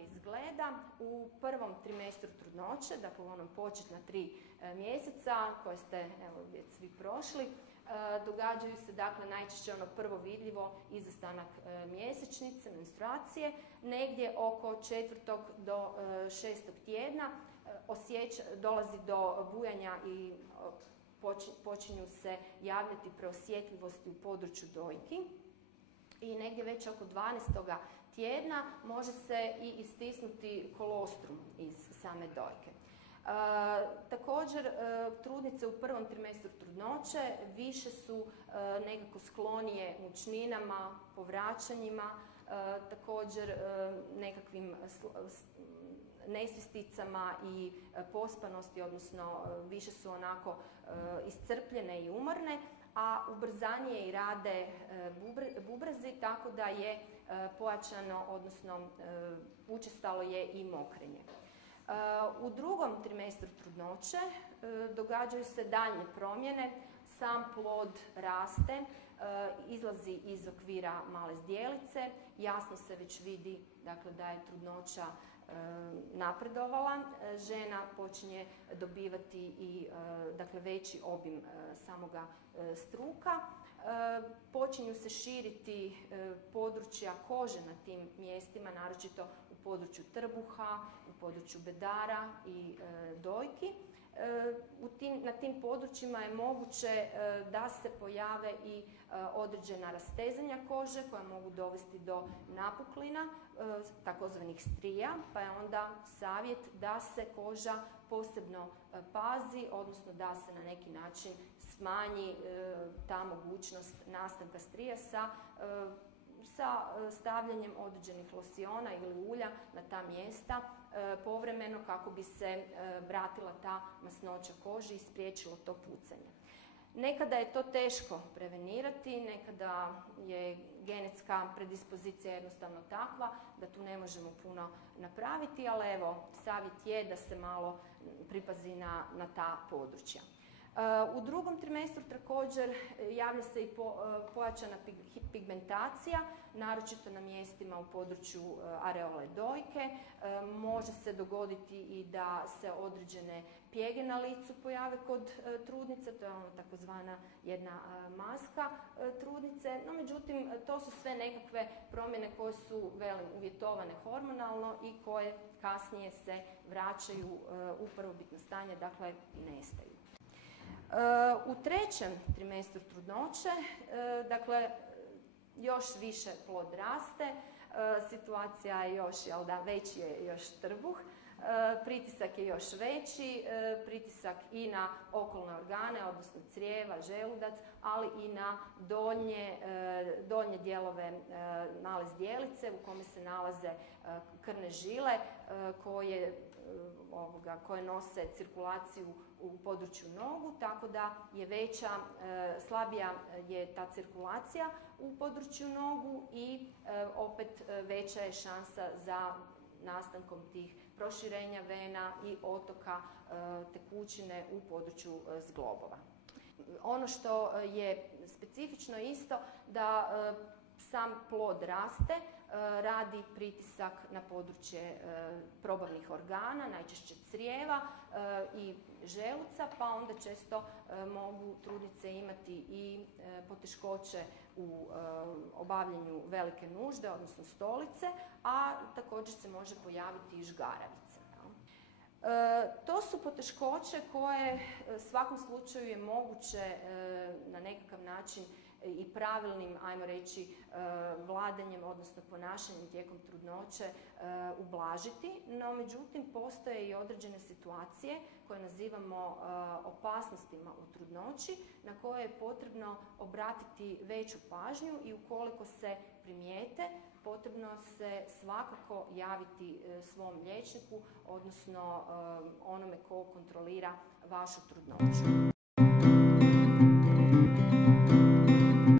dalje izgleda. U prvom trimestru trudnoće, dakle u onom početna 3 mjeseca koje ste već svi prošli, događaju se dakle najčešće ono prvo vidljivo izostanak mjesečnice, menstruacije. Negdje oko 4. do 6. tjedna dolazi do bujanja i počinju se javljati preosjetljivosti u području dojki. I negdje već oko 12. tjedna može se i istisnuti kolostrum iz same dojke. Također, trudnice u prvom trimestru trudnoće više su nekako sklonije mučninama, povraćanjima, također nekakvim nesvjesticama i pospanosti, odnosno više su onako iscrpljene i umorne, a ubrzanije i rade bubrezi, tako da je pojačano, odnosno učestalo je i mokrenje. U drugom trimestru trudnoće događaju se daljnje promjene, sam plod raste, izlazi iz okvira male zdjelice, jasno se već vidi dakle, da je trudnoća napredovala, žena počinje dobivati i dakle, veći obim samoga struka, počinju se širiti područja kože na tim mjestima, naročito u području trbuha, u području bedara i dojki. Na tim područjima je moguće da se pojave i određena rastezanja kože koja mogu dovesti do napuklina, takozvanih strija, pa je onda savjet da se koža posebno pazi, odnosno da se na neki način smanji ta mogućnost nastanka strija sa stavljanjem određenih losiona ili ulja na ta mjesta povremeno kako bi se vratila ta masnoća kože i spriječilo to pucanje. Nekada je to teško prevenirati, nekada je genetska predispozicija jednostavno takva da tu ne možemo puno napraviti, ali evo, savjet je da se malo pripazi na ta područja. U drugom trimestru također javlja se i pojačana pigmentacija, naročito na mjestima u području areole dojke. Može se dogoditi i da se određene pjege na licu pojave kod trudnice, to je ono takozvana jedna maska trudnice, no međutim to su sve nekakve promjene koje su uvjetovane hormonalno i koje kasnije se vraćaju u prvobitno stanje, dakle nestaju. U trećem trimestru trudnoće, dakle, još više plod raste, situacija je još, veći je još trbuh, pritisak je još veći, pritisak i na okolne organe, odnosno crijeva, želudac, ali i na donje dijelove male zdjelice u kome se nalaze krvne žile koje nose cirkulaciju u području nogu, tako da je slabija je ta cirkulacija u području nogu i opet veća je šansa za nastankom tih proširenja vena i otoka tekućine u području zglobova. Ono što je specifično isto da sam plod raste, radi pritisak na područje probavnih organa, najčešće crijeva i želuca, pa onda često mogu trudnice imati i poteškoće u obavljanju velike nužde, odnosno stolice, a također se može pojaviti i žgaravica. To su poteškoće koje u svakom slučaju je moguće na nekakav način i pravilnim, ajmo reći, vladanjem, odnosno ponašanjem tijekom trudnoće ublažiti, no međutim postoje i određene situacije koje nazivamo opasnostima u trudnoći na koje je potrebno obratiti veću pažnju i ukoliko se primijete, potrebno se svakako javiti svom liječniku, odnosno onome ko kontrolira vašu trudnoću.